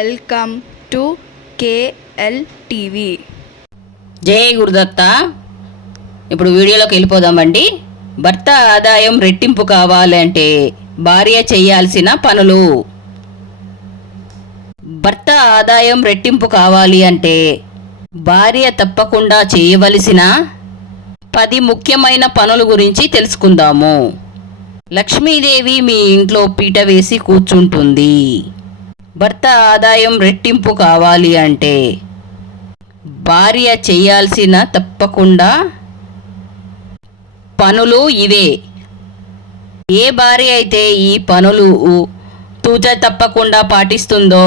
Welcome to KL TV. జై గురుదత్త. ఇప్పుడు వీడియోలోకి వెళ్ళిపోదామండి. భర్త ఆదాయం రెట్టింపు కావాలంటే భార్య చేయాల్సిన పనులు. భర్త ఆదాయం రెట్టింపు కావాలి అంటే భార్య తప్పకుండా చేయవలసిన పది ముఖ్యమైన పనుల గురించి తెలుసుకుందాము. లక్ష్మీదేవి మీ ఇంట్లో పీట వేసి కూర్చుంటుంది. భర్త ఆదాయం రెట్టింపు కావాలి అంటే భార్య చేయాల్సిన తప్పకుండా పనులు ఇవే. ఏ భార్య అయితే ఈ పనులు తూచ తప్పకుండా పాటిస్తుందో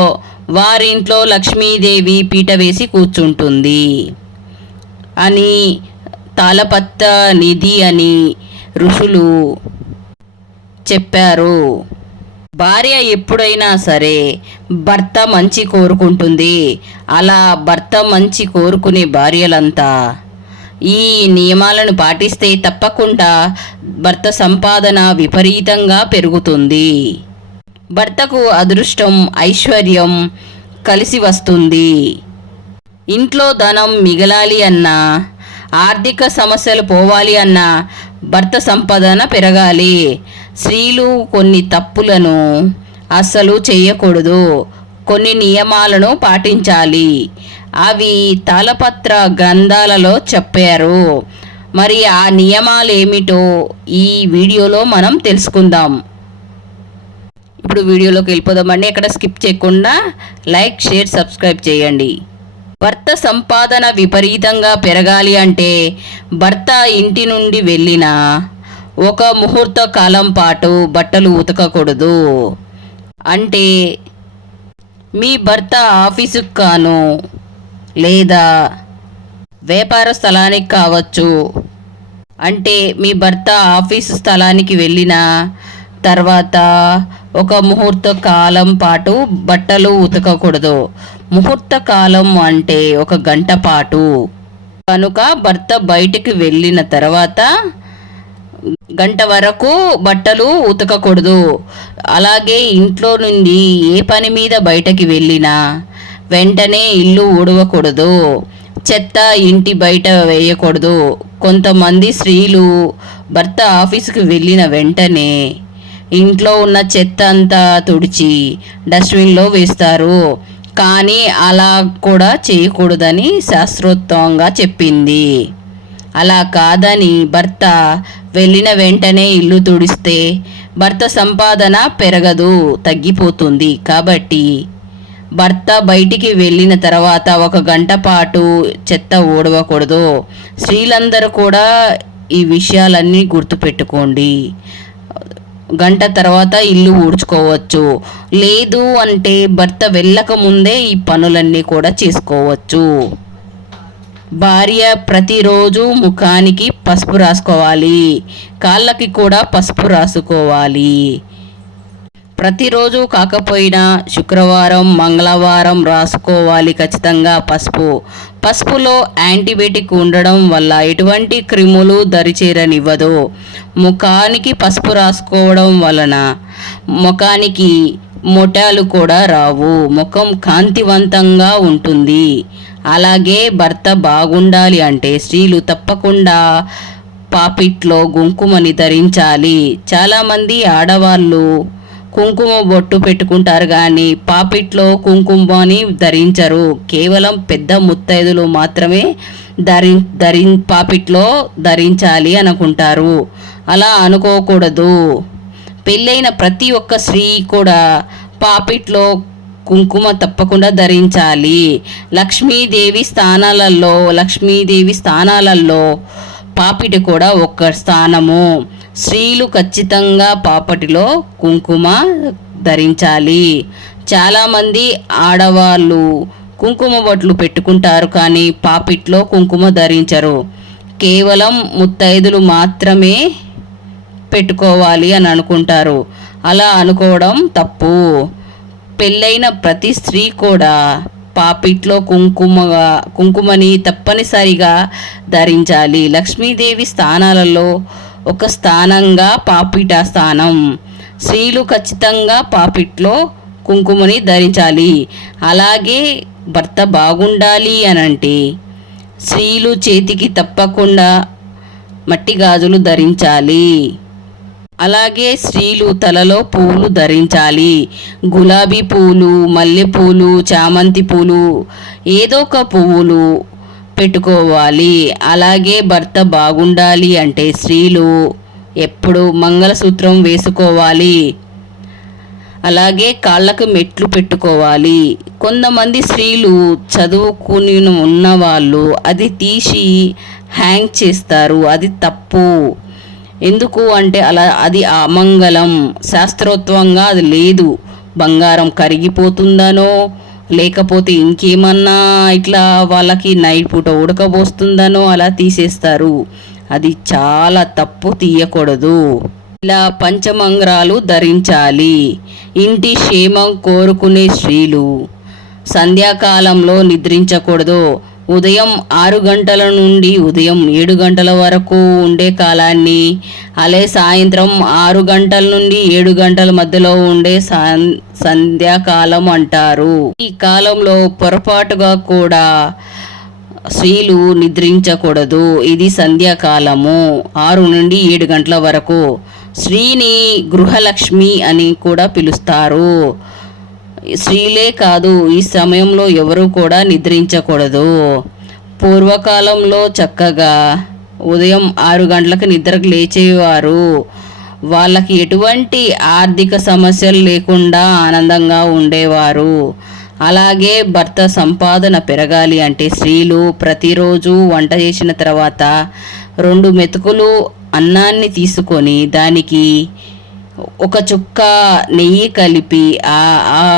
వారింట్లో లక్ష్మీదేవి పీట వేసి కూర్చుంటుంది. అని తాళపత్త నిధి అని ఋషులు చెప్పారు. భార్య ఎప్పుడైనా సరే భర్త మంచి కోరుకుంటుంది. అలా భర్త మంచి కోరుకునే భార్యలంతా ఈ నియమాలను పాటిస్తే తప్పకుండా భర్త సంపాదన విపరీతంగా పెరుగుతుంది. భర్తకు అదృష్టం ఐశ్వర్యం కలిసి వస్తుంది. ఇంట్లో ధనం మిగలాలి అన్నా ఆర్థిక సమస్యలు పోవాలి అన్నా భర్త సంపాదన పెరగాలి. స్త్రీలు కొన్ని తప్పులను అస్సలు చేయకూడదు. కొన్ని నియమాలను పాటించాలి. అవి తాళపత్ర గ్రంథాలలో చెప్పారు. మరి ఆ నియమాలు ఏమిటో ఈ వీడియోలో మనం తెలుసుకుందాం. ఇప్పుడు వీడియోలోకి వెళ్ళిపోదామండి. ఎక్కడ స్కిప్ చేయకుండా లైక్ షేర్ సబ్స్క్రైబ్ చేయండి. భర్త సంపాదన విపరీతంగా పెరగాలి అంటే భర్త ఇంటి నుండి వెళ్ళిన ఒక ముహూర్త కాలం పాటు బట్టలు ఉతకకూడదు. అంటే మీ భర్త ఆఫీసుకు కాను లేదా వ్యాపార స్థలానికి కావచ్చు. అంటే మీ భర్త ఆఫీసు స్థలానికి వెళ్ళిన తర్వాత ఒక ముహూర్త కాలం పాటు బట్టలు ఉతకకూడదు. ముహూర్త కాలం అంటే ఒక గంట పాటు. కనుక భర్త బయటికి వెళ్ళిన తర్వాత గంట వరకు బట్టలు ఉతకకూడదు. అలాగే ఇంట్లో నుండి ఏ పని మీద బయటకి వెళ్ళినా వెంటనే ఇల్లు ఊడవకూడదు. చెత్త ఇంటి బయట వేయకూడదు. కొంతమంది స్త్రీలు భర్త ఆఫీసుకి వెళ్ళిన వెంటనే ఇంట్లో ఉన్న చెత్త అంతా తుడిచి డస్ట్బిన్లో వేస్తారు. కానీ అలా కూడా చేయకూడదని శాస్త్రోత్తంగా చెప్పింది. అలా కాదని భర్త వెళ్ళిన వెంటనే ఇల్లు తుడిస్తే భర్త సంపాదన పెరగదు తగ్గిపోతుంది. కాబట్టి భర్త బయటికి వెళ్ళిన తర్వాత ఒక గంట పాటు చెత్త ఓడవకూడదు స్త్రీలందరూ కూడా ఈ విషయాలన్నీ గుర్తుపెట్టుకోండి. గంట తర్వాత ఇల్లు ఊడ్చుకోవచ్చు. లేదు అంటే భర్త వెళ్ళక ముందే ఈ పనులన్నీ కూడా చేసుకోవచ్చు. భార్య ప్రతిరోజు ముఖానికి పసుపు రాసుకోవాలి. కాళ్ళకి కూడా పసుపు రాసుకోవాలి. ప్రతిరోజు కాకపోయినా శుక్రవారం మంగళవారం రాసుకోవాలి ఖచ్చితంగా పసుపు. పసుపులో యాంటీబయాటిక్ ఉండడం వల్ల ఎటువంటి క్రిములు దరిచేరనివ్వదు. ముఖానికి పసుపు రాసుకోవడం వలన ముఖానికి మొటాలు కూడా రావు. ముఖం కాంతివంతంగా ఉంటుంది. అలాగే భర్త బాగుండాలి అంటే స్త్రీలు తప్పకుండా పాపిట్లో కుంకుమని ధరించాలి. చాలామంది ఆడవాళ్ళు కుంకుమ బొట్టు పెట్టుకుంటారు కానీ పాపిట్లో కుంకుమని ధరించరు. కేవలం పెద్ద ముత్తైదులు మాత్రమే ధరి ధరి పాపిట్లో ధరించాలి అనుకుంటారు. అలా అనుకోకూడదు. పెళ్ళైన ప్రతి ఒక్క స్త్రీ కూడా పాపిట్లో కుంకుమ తప్పకుండా ధరించాలి. లక్ష్మీదేవి స్థానాలలో లక్ష్మీదేవి స్థానాలలో పాపిటి కూడా ఒక్క స్థానము. స్త్రీలు ఖచ్చితంగా పాపటిలో కుంకుమ ధరించాలి. చాలామంది ఆడవాళ్ళు కుంకుమ బొట్లు పెట్టుకుంటారు కానీ పాపిట్లో కుంకుమ ధరించరు. కేవలం ముత్తైదులు మాత్రమే పెట్టుకోవాలి అని అనుకుంటారు. అలా అనుకోవడం తప్పు. పెళ్ళైన ప్రతి స్త్రీ కూడా పాపిట్లో కుంకుమగా కుంకుమని తప్పనిసరిగా ధరించాలి. లక్ష్మీదేవి స్థానాలలో ఒక స్థానంగా పాపిట స్థానం. స్త్రీలు ఖచ్చితంగా పాపిట్లో కుంకుమని ధరించాలి. అలాగే భర్త బాగుండాలి అనంటే స్త్రీలు చేతికి తప్పకుండా మట్టి గాజులు ధరించాలి. అలాగే స్త్రీలు తలలో పువ్వులు ధరించాలి. గులాబీ పువ్వులు మల్లెపూలు చామంతి పూలు ఏదో ఒక పువ్వులు పెట్టుకోవాలి. అలాగే భర్త బాగుండాలి అంటే స్త్రీలు ఎప్పుడు మంగళసూత్రం వేసుకోవాలి. అలాగే కాళ్ళకు మెట్లు పెట్టుకోవాలి. కొంతమంది స్త్రీలు చదువుకుని ఉన్నవాళ్ళు అది తీసి హ్యాంగ్ చేస్తారు. అది తప్పు. ఎందుకు అంటే అలా అది అమంగళం. శాస్త్రోత్వంగా అది లేదు. బంగారం కరిగిపోతుందనో లేకపోతే ఇంకేమన్నా ఇట్లా వాళ్ళకి నైట్ పూట ఉడకబోస్తుందనో అలా తీసేస్తారు. అది చాలా తప్పు తీయకూడదు. ఇలా పంచమంగరాలు ధరించాలి. ఇంటి క్షేమం కోరుకునే స్త్రీలు సంధ్యాకాలంలో నిద్రించకూడదు. ఉదయం ఆరు గంటల నుండి ఉదయం ఏడు గంటల వరకు ఉండే కాలాన్ని అలాగే సాయంత్రం ఆరు గంటల నుండి ఏడు గంటల మధ్యలో ఉండే సంధ్యాకాలం అంటారు. ఈ కాలంలో పొరపాటుగా కూడా స్త్రీలు నిద్రించకూడదు. ఇది సంధ్యాకాలము. ఆరు నుండి ఏడు గంటల వరకు. స్త్రీని గృహలక్ష్మి అని కూడా పిలుస్తారు. స్త్రీలే కాదు ఈ సమయంలో ఎవరు కూడా నిద్రించకూడదు. పూర్వకాలంలో చక్కగా ఉదయం ఆరు గంటలకు నిద్రకు లేచేవారు. వాళ్ళకి ఎటువంటి ఆర్థిక సమస్యలు లేకుండా ఆనందంగా ఉండేవారు. అలాగే భర్త సంపాదన పెరగాలి అంటే స్త్రీలు ప్రతిరోజు వంట చేసిన తర్వాత రెండు మెతుకులు అన్నాన్ని తీసుకొని దానికి ఒక చుక్క నెయ్యి కలిపి ఆ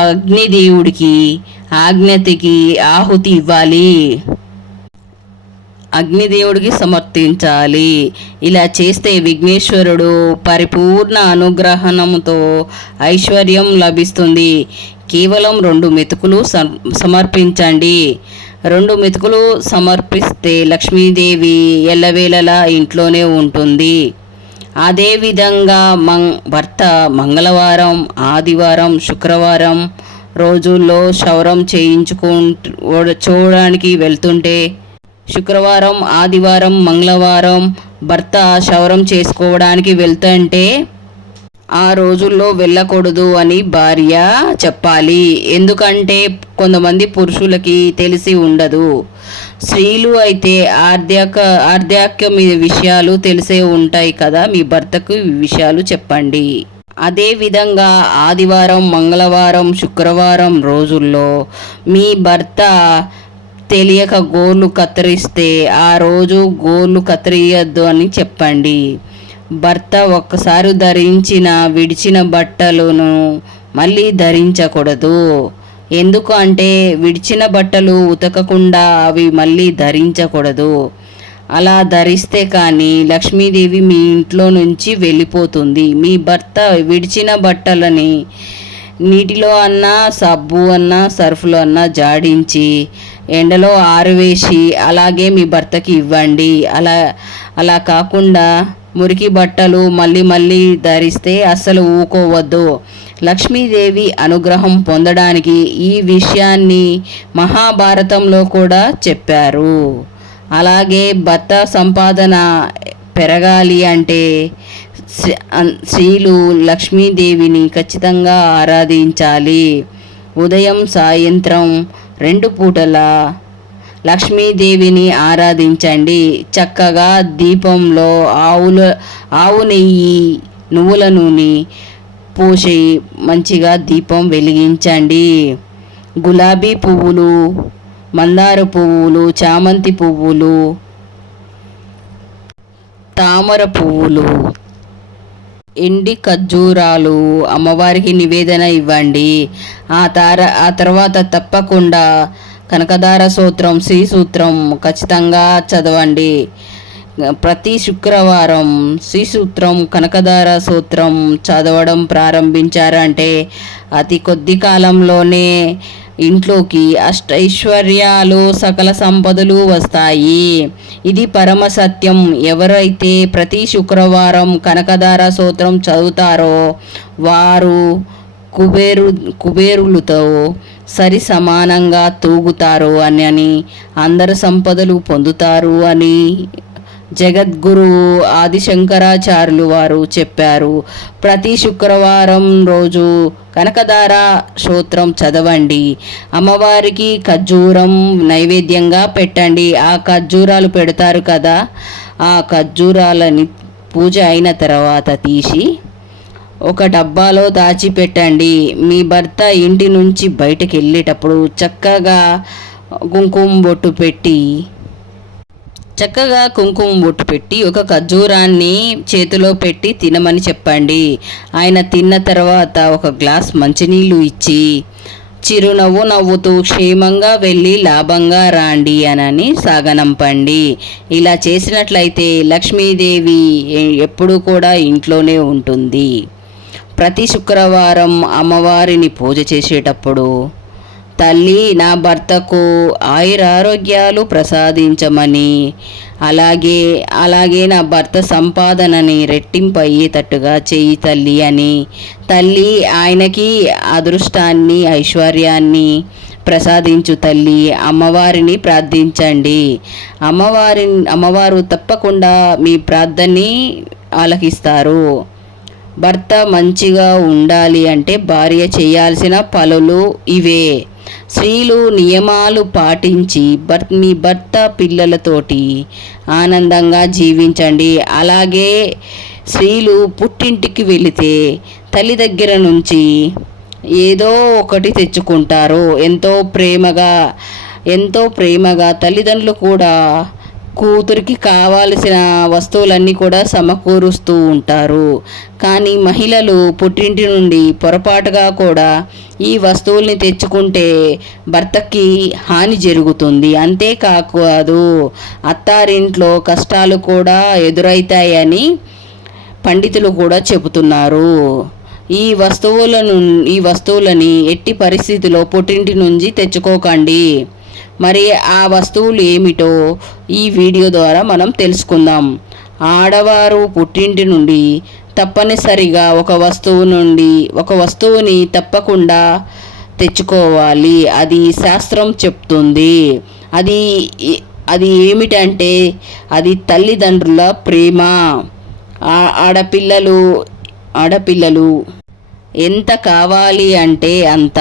అగ్నిదేవుడికి ఆజ్ఞతికి ఆహుతి ఇవ్వాలి. అగ్నిదేవుడికి సమర్పించాలి. ఇలా చేస్తే విఘ్నేశ్వరుడు పరిపూర్ణ అనుగ్రహణంతో ఐశ్వర్యం లభిస్తుంది. కేవలం రెండు మెతుకులు సమర్పించండి. రెండు మెతుకులు సమర్పిస్తే లక్ష్మీదేవి ఎల్లవేళలా ఇంట్లోనే ఉంటుంది. అదేవిధంగా మం భర్త మంగళవారం ఆదివారం శుక్రవారం రోజుల్లో క్షౌరం చేయించుకుంటూ చూడడానికి వెళ్తుంటే శుక్రవారం ఆదివారం మంగళవారం భర్త క్షౌరం చేసుకోవడానికి వెళ్తుంటే ఆ రోజుల్లో వెళ్ళకూడదు అని భార్య చెప్పాలి. ఎందుకంటే కొంతమంది పురుషులకి తెలిసి ఉండదు. స్త్రీలు అయితే ఆర్థిక ఆర్థిక మీ విషయాలు తెలిసే ఉంటాయి కదా మీ భర్తకు విషయాలు చెప్పండి. అదే విధంగా ఆదివారం మంగళవారం శుక్రవారం రోజుల్లో మీ భర్త తెలియక గోర్లు కత్తిరిస్తే ఆ రోజు గోర్లు కత్తిరియద్దు అని చెప్పండి. భర్త ఒక్కసారి ధరించిన విడిచిన బట్టలను మళ్ళీ ధరించకూడదు. ఎందుకు అంటే విడిచిన బట్టలు ఉతకకుండా అవి మళ్ళీ ధరించకూడదు. అలా ధరిస్తే కానీ లక్ష్మీదేవి మీ ఇంట్లో నుంచి వెళ్ళిపోతుంది. మీ భర్త విడిచిన బట్టలని నీటిలో అన్నా సబ్బు అన్నా సర్ఫ్లో అన్నా జాడించి ఎండలో ఆరవేసి అలాగే మీ భర్తకి ఇవ్వండి. అలా అలా కాకుండా మురికి బట్టలు మళ్ళీ మళ్ళీ ధరిస్తే అస్సలు ఊకోవద్దు. లక్ష్మీదేవి అనుగ్రహం పొందడానికి ఈ విషయాన్ని మహాభారతంలో కూడా చెప్పారు. అలాగే భర్త సంపాదన పెరగాలి అంటే స్త్రీలు లక్ష్మీదేవిని ఖచ్చితంగా ఆరాధించాలి. ఉదయం సాయంత్రం రెండు పూటల లక్ష్మీదేవిని ఆరాధించండి. చక్కగా దీపంలో ఆవుల ఆవు నెయ్యి నువ్వుల నూనె పోసి మంచిగా దీపం వెలిగించండి. గులాబీ పువ్వులు మందార పువ్వులు చామంతి పువ్వులు తామర పువ్వులు ఎండి ఖర్జూరాలు అమ్మవారికి నివేదన ఇవ్వండి. ఆ తార ఆ తర్వాత తప్పకుండా కనకదార సూత్రం శ్రీ సూత్రం ఖచ్చితంగా చదవండి. ప్రతి శుక్రవారం శ్రీ సూత్రం కనకదార సూత్రం చదవడం ప్రారంభించారంటే అతి కొద్ది కాలంలోనే ఇంట్లోకి అష్టైశ్వర్యాలు సకల సంపదలు వస్తాయి. ఇది పరమ సత్యం. ఎవరైతే ప్రతి శుక్రవారం కనకదార సూత్రం చదువుతారో వారు కుబేరు కుబేరులతో సరి సమానంగా తూగుతారు అని అని అందరు సంపదలు పొందుతారు అని జగద్గురు ఆదిశంకరాచార్యులు వారు చెప్పారు. ప్రతి శుక్రవారం రోజు కనకదార స్తోత్రం చదవండి. అమ్మవారికి ఖర్జూరం నైవేద్యంగా పెట్టండి. ఆ ఖర్జూరాలు పెడతారు కదా ఆ ఖర్జూరాలని పూజ అయిన తర్వాత తీసి ఒక డబ్బాలో దాచిపెట్టండి. మీ భర్త ఇంటి నుంచి బయటకు వెళ్ళేటప్పుడు చక్కగా కుంకుమ బొట్టు పెట్టి చక్కగా కుంకుమ బొట్టు పెట్టి ఒక ఖర్జూరాన్ని చేతిలో పెట్టి తినమని చెప్పండి. ఆయన తిన్న తర్వాత ఒక గ్లాస్ మంచినీళ్ళు ఇచ్చి చిరునవ్వు నవ్వుతూ క్షేమంగా వెళ్ళి లాభంగా రాండి అనని సాగనంపండి. ఇలా చేసినట్లయితే లక్ష్మీదేవి ఎప్పుడూ కూడా ఇంట్లోనే ఉంటుంది. ప్రతి శుక్రవారం అమ్మవారిని పూజ చేసేటప్పుడు తల్లి నా భర్తకు ఆయురారోగ్యాలు ప్రసాదించమని అలాగే అలాగే నా భర్త సంపాదనని రెట్టింపు అయ్యేటట్టుగా చెయ్యి తల్లి అని తల్లి ఆయనకి అదృష్టాన్ని ఐశ్వర్యాన్ని ప్రసాదించు తల్లి అమ్మవారిని ప్రార్థించండి. అమ్మవారి అమ్మవారు తప్పకుండా మీ ప్రార్థనని ఆలకిస్తారు. భర్త మంచిగా ఉండాలి అంటే భార్య చేయాల్సిన పనులు ఇవే. స్త్రీలు నియమాలు పాటించి భర్త మీ భర్త పిల్లలతోటి ఆనందంగా జీవించండి. అలాగే స్త్రీలు పుట్టింటికి వెళితే తల్లి దగ్గర నుంచి ఏదో ఒకటి తెచ్చుకుంటారు. ఎంతో ప్రేమగా ఎంతో ప్రేమగా తల్లిదండ్రులు కూడా కూతురికి కావాల్సిన వస్తువులన్నీ కూడా సమకూరుస్తూ ఉంటారు. కానీ మహిళలు పుట్టింటి నుండి పొరపాటుగా కూడా ఈ వస్తువుల్ని తెచ్చుకుంటే భర్తకి హాని జరుగుతుంది. అంతేకాదు అత్తారింట్లో కష్టాలు కూడా ఎదురవుతాయని పండితులు కూడా చెబుతున్నారు. ఈ వస్తువులను ఈ వస్తువులని ఎట్టి పరిస్థితిలో పుట్టింటి నుంచి తెచ్చుకోకండి. మరి ఆ వస్తువులు ఏమిటో ఈ వీడియో ద్వారా మనం తెలుసుకుందాం. ఆడవారు పుట్టింటి నుండి తప్పనిసరిగా ఒక వస్తువు నుండి ఒక వస్తువుని తప్పకుండా తెచ్చుకోవాలి. అది శాస్త్రం చెప్తుంది. అది అది ఏమిటంటే అది తల్లిదండ్రుల ప్రేమ. ఆ- ఆడపిల్లలు ఆడపిల్లలు ఎంత కావాలి అంటే అంత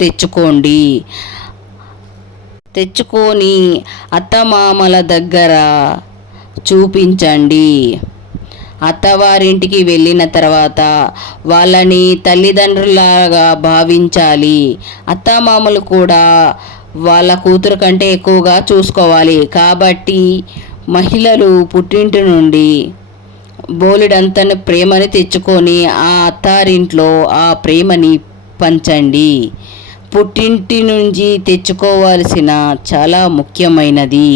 తెచ్చుకోండి. తెచ్చుకొని అత్తమామల దగ్గర చూపించండి. అత్తవారింటికి వెళ్ళిన తర్వాత వాళ్ళని తల్లిదండ్రులాగా భావించాలి. అత్తమామలు కూడా వాళ్ళ కూతురు కంటే ఎక్కువగా చూసుకోవాలి. కాబట్టి మహిళలు పుట్టింటి నుండి బోలెడంతని ప్రేమని తెచ్చుకొని ఆ అత్తారింట్లో ఆ ప్రేమని పంచండి. పుట్టింటి నుంచి తెచ్చుకోవాల్సిన చాలా ముఖ్యమైనది.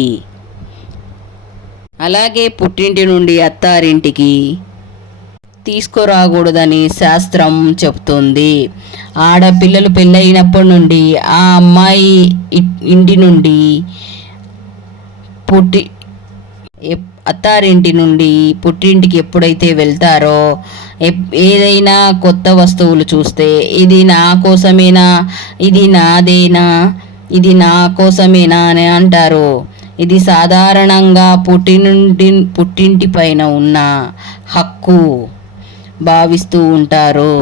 అలాగే పుట్టింటి నుండి అత్తారింటికి తీసుకురాకూడదని శాస్త్రం చెప్తుంది ఆడపిల్లలు పెళ్ళైనప్పటి నుండి ఆ అమ్మాయి ఇ- ఇంటి నుండి పుట్టి అత్తారింటి నుండి పుట్టింటికి ఎప్పుడైతే వెళ్తారో ఎప్- ఏదైనా కొత్త వస్తువులు చూస్తే ఇది నా కోసమేనా ఇది నాదేనా ఇది నా కోసమేనా అని అంటారు. ఇది సాధారణంగా పుట్టినుంటి పుట్టింటి పైన ఉన్న హక్కు భావిస్తూ ఉంటారు.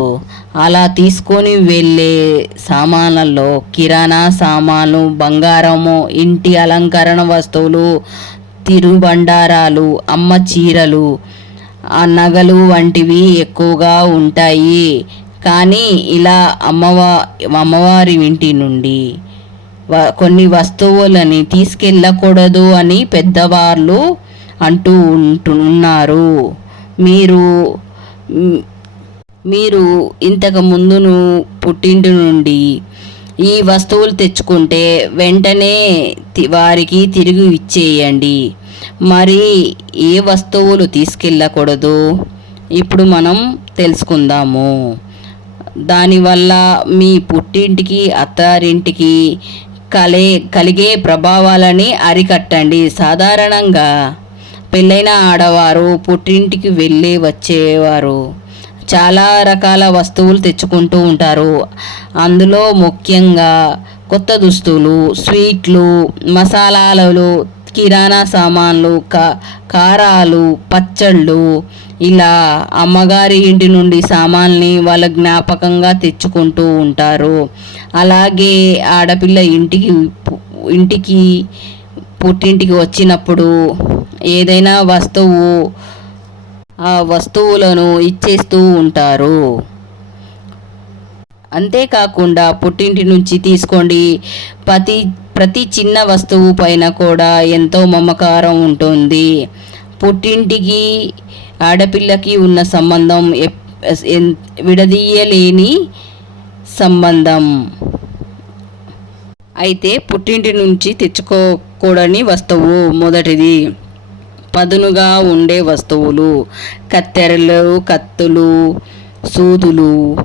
అలా తీసుకొని వెళ్ళే సామాన్లలో కిరాణా సామాను బంగారము ఇంటి అలంకరణ వస్తువులు తిరుబండారాలు అమ్మ చీరలు ఆ నగలు వంటివి ఎక్కువగా ఉంటాయి. కానీ ఇలా అమ్మవా అమ్మవారి ఇంటి నుండి కొన్ని వస్తువులని తీసుకెళ్ళకూడదు అని పెద్దవాళ్ళు అంటూ ఉంటున్నారు మీరు మీరు ఇంతకు ముందును పుట్టింటి నుండి ఈ వస్తువులు తెచ్చుకుంటే వెంటనే వారికి తిరిగి ఇచ్చేయండి. మరి ఏ వస్తువులు తీసుకెళ్ళకూడదు? ఇప్పుడు మనం తెలుసుకుందాము. దానివల్ల మీ పుట్టింటికి అత్తారింటికి కలే కలిగే ప్రభావాలని అరికట్టండి. సాధారణంగా పెళ్ళైన ఆడవారు పుట్టింటికి వెళ్ళి వచ్చేవారు. చాలా రకాల వస్తువులు తెచ్చుకుంటూ ఉంటారు. అందులో ముఖ్యంగా కొత్త దుస్తులు స్వీట్లు మసాలాలు కిరాణా సామాన్లు కా కారాలు పచ్చళ్ళు ఇలా అమ్మగారి ఇంటి నుండి సామాన్ని వాళ్ళ జ్ఞాపకంగా తెచ్చుకుంటూ ఉంటారు. అలాగే ఆడపిల్ల ఇంటికి ఇంటికి పుట్టింటికి వచ్చినప్పుడు ఏదైనా వస్తువు ఆ వస్తువులను ఇచ్చేస్తూ ఉంటారు. అంతేకాకుండా పుట్టింటి నుంచి తీసుకోండి. ప్రతి ప్రతి చిన్న వస్తువు పైన కూడా ఎంతో మమకారం ఉంటుంది. పుట్టింటికి ఆడపిల్లకి ఉన్న సంబంధం ఎప్- విడదీయలేని సంబంధం. అయితే పుట్టింటి నుంచి తెచ్చుకోకూడని వస్తువు మొదటిది. పదునుగా ఉండే వస్తువులు కత్తెరలు కత్తులు సూదులు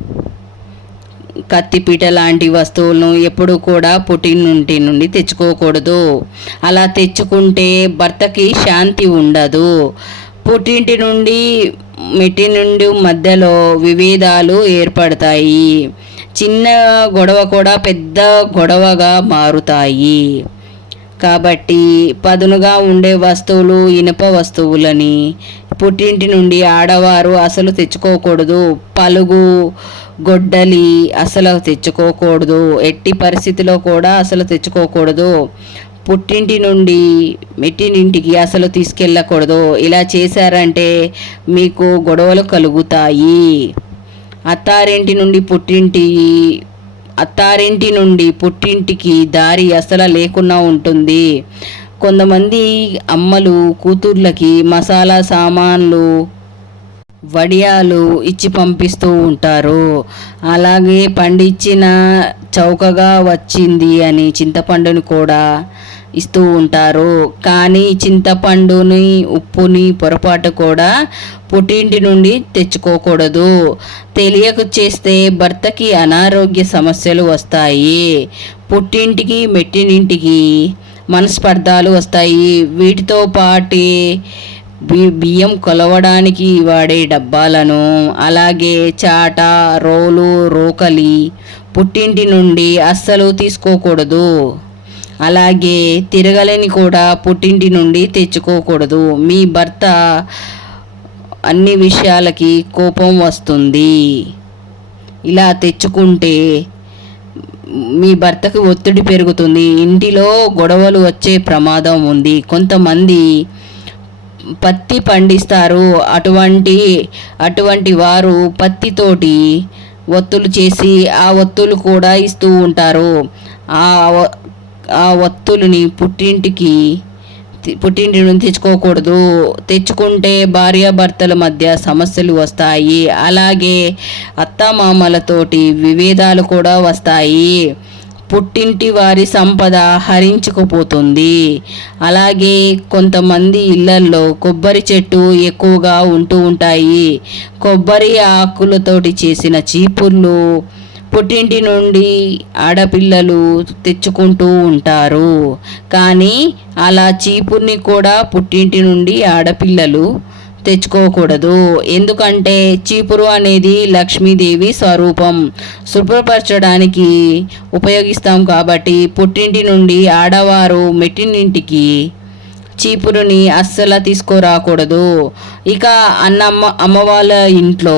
కత్తిపీట లాంటి వస్తువులను ఎప్పుడు కూడా పుట్టినుంటి నుండి తెచ్చుకోకూడదు. అలా తెచ్చుకుంటే భర్తకి శాంతి ఉండదు. పుట్టింటి నుండి మెట్టి నుండి మధ్యలో విభేదాలు ఏర్పడతాయి. చిన్న గొడవ కూడా పెద్ద గొడవగా మారుతాయి. కాబట్టి పదునుగా ఉండే వస్తువులు ఇనుప వస్తువులని పుట్టింటి నుండి ఆడవారు అసలు తెచ్చుకోకూడదు. పలుగు గొడ్డలి అసలు తెచ్చుకోకూడదు. ఎట్టి పరిస్థితిలో కూడా అసలు తెచ్చుకోకూడదు. పుట్టింటి నుండి మెట్టినింటికి అసలు తీసుకెళ్ళకూడదు. ఇలా చేశారంటే మీకు గొడవలు కలుగుతాయి. అత్తారింటి నుండి పుట్టింటి అత్తారింటి నుండి పుట్టింటికి దారి అసలు లేకుండా ఉంటుంది. కొంతమంది అమ్మలు కూతుర్లకి మసాలా సామాన్లు వడియాలు ఇచ్చి పంపిస్తూ ఉంటారు. అలాగే పండించిన చౌకగా వచ్చింది అని చింతపండుని కూడా ఇస్తూ ఉంటారు. కానీ చింతపండుని ఉప్పుని పొరపాటు కూడా పుట్టింటి నుండి తెచ్చుకోకూడదు. తెలియక చేస్తే భర్తకి అనారోగ్య సమస్యలు వస్తాయి. పుట్టింటికి మెట్టినింటికి మనస్పర్ధాలు వస్తాయి. వీటితో పాటి బి- బియ్యం కొలవడానికి వాడే డబ్బాలను అలాగే చాట రోలు రోకలి పుట్టింటి నుండి అస్సలు తీసుకోకూడదు. అలాగే తిరగలని కూడా పుట్టింటి నుండి తెచ్చుకోకూడదు. మీ భర్త అన్ని విషయాలకి కోపం వస్తుంది. ఇలా తెచ్చుకుంటే మీ భర్తకు ఒత్తిడి పెరుగుతుంది. ఇంటిలో గొడవలు వచ్చే ప్రమాదం ఉంది. కొంతమంది పత్తి పండిస్తారు. అటువంటి అటువంటి వారు పత్తితోటి ఒత్తులు చేసి ఆ ఒత్తులు కూడా ఇస్తూ ఉంటారు. ఆ ఆ ఒత్తులని పుట్టింటికి పుట్టింటి నుంచి తెచ్చుకోకూడదు. తెచ్చుకుంటే భార్యాభర్తల మధ్య సమస్యలు వస్తాయి. అలాగే అత్తమామలతోటి విభేదాలు కూడా వస్తాయి. పుట్టింటి వారి సంపద హరించుకుపోతుంది. అలాగే కొంతమంది ఇళ్ళల్లో కొబ్బరి చెట్టు ఎక్కువగా ఉంటూ ఉంటాయి. కొబ్బరి ఆకులతోటి చేసిన చీపుర్లు పుట్టింటి నుండి ఆడపిల్లలు తెచ్చుకుంటూ ఉంటారు. కానీ అలా చీపుర్ని కూడా పుట్టింటి నుండి ఆడపిల్లలు తెచ్చుకోకూడదు. ఎందుకంటే చీపురు అనేది లక్ష్మీదేవి స్వరూపం. శుభ్రపరచడానికి ఉపయోగిస్తాం కాబట్టి పుట్టింటి నుండి ఆడవారు మెట్టినింటికి చీపురుని అస్సలు తీసుకురాకూడదు. ఇక అన్నమ్మ అమ్మ వాళ్ళ ఇంట్లో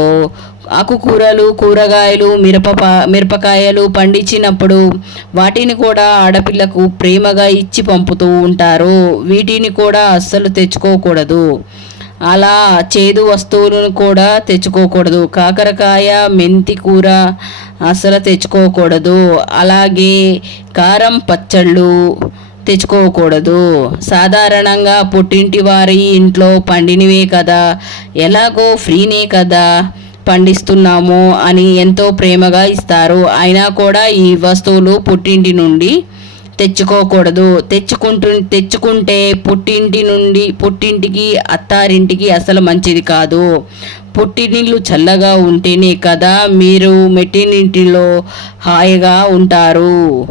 ఆకుకూరలు కూరగాయలు మిరప మిరపకాయలు పండించినప్పుడు వాటిని కూడా ఆడపిల్లకు ప్రేమగా ఇచ్చి పంపుతూ ఉంటారు. వీటిని కూడా అస్సలు తెచ్చుకోకూడదు. అలా చేదు వస్తువులను కూడా తెచ్చుకోకూడదు. కాకరకాయ మెంతి కూర అసలు తెచ్చుకోకూడదు. అలాగే కారం పచ్చళ్ళు తెచ్చుకోకూడదు. సాధారణంగా పుట్టింటి వారి ఇంట్లో పండినవే కదా. ఎలాగో ఫ్రీనే కదా. పండిస్తున్నాము అని ఎంతో ప్రేమగా ఇస్తారు. అయినా కూడా ఈ వస్తువులు పుట్టింటి నుండి తెచ్చుకోకూడదు. తెచ్చుకుంటు తెచ్చుకుంటే పుట్టింటి నుండి పుట్టింటికి అత్తారింటికి అసలు మంచిది కాదు. పుట్టినిల్లు చల్లగా ఉంటేనే కదా మీరు మెట్టినింటిలో హాయిగా ఉంటారు.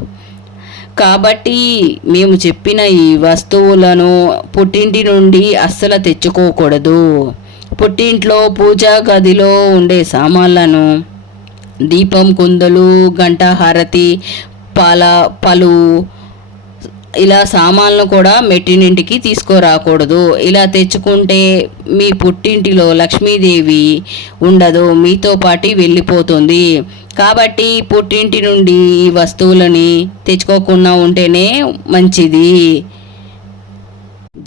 కాబట్టి మేము చెప్పిన ఈ వస్తువులను పుట్టింటి నుండి అస్సలు తెచ్చుకోకూడదు. పుట్టింట్లో పూజా గదిలో ఉండే సామాన్లను దీపం కుందలు గంట హారతి పాల పలు ఇలా సామాన్లు కూడా మెట్టినింటికి తీసుకురాకూడదు. ఇలా తెచ్చుకుంటే మీ పుట్టింటిలో లక్ష్మీదేవి ఉండదు మీతో పాటు వెళ్ళిపోతుంది. కాబట్టి పుట్టింటి నుండి ఈ వస్తువులని తెచ్చుకోకుండా ఉంటేనే మంచిది.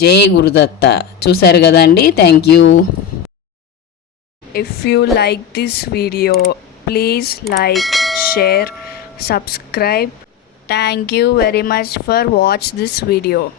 జై గురుదత్త. చూశారు కదండి? Thank you. If you like this video, please like, share, subscribe. Thank you very much for watch this video.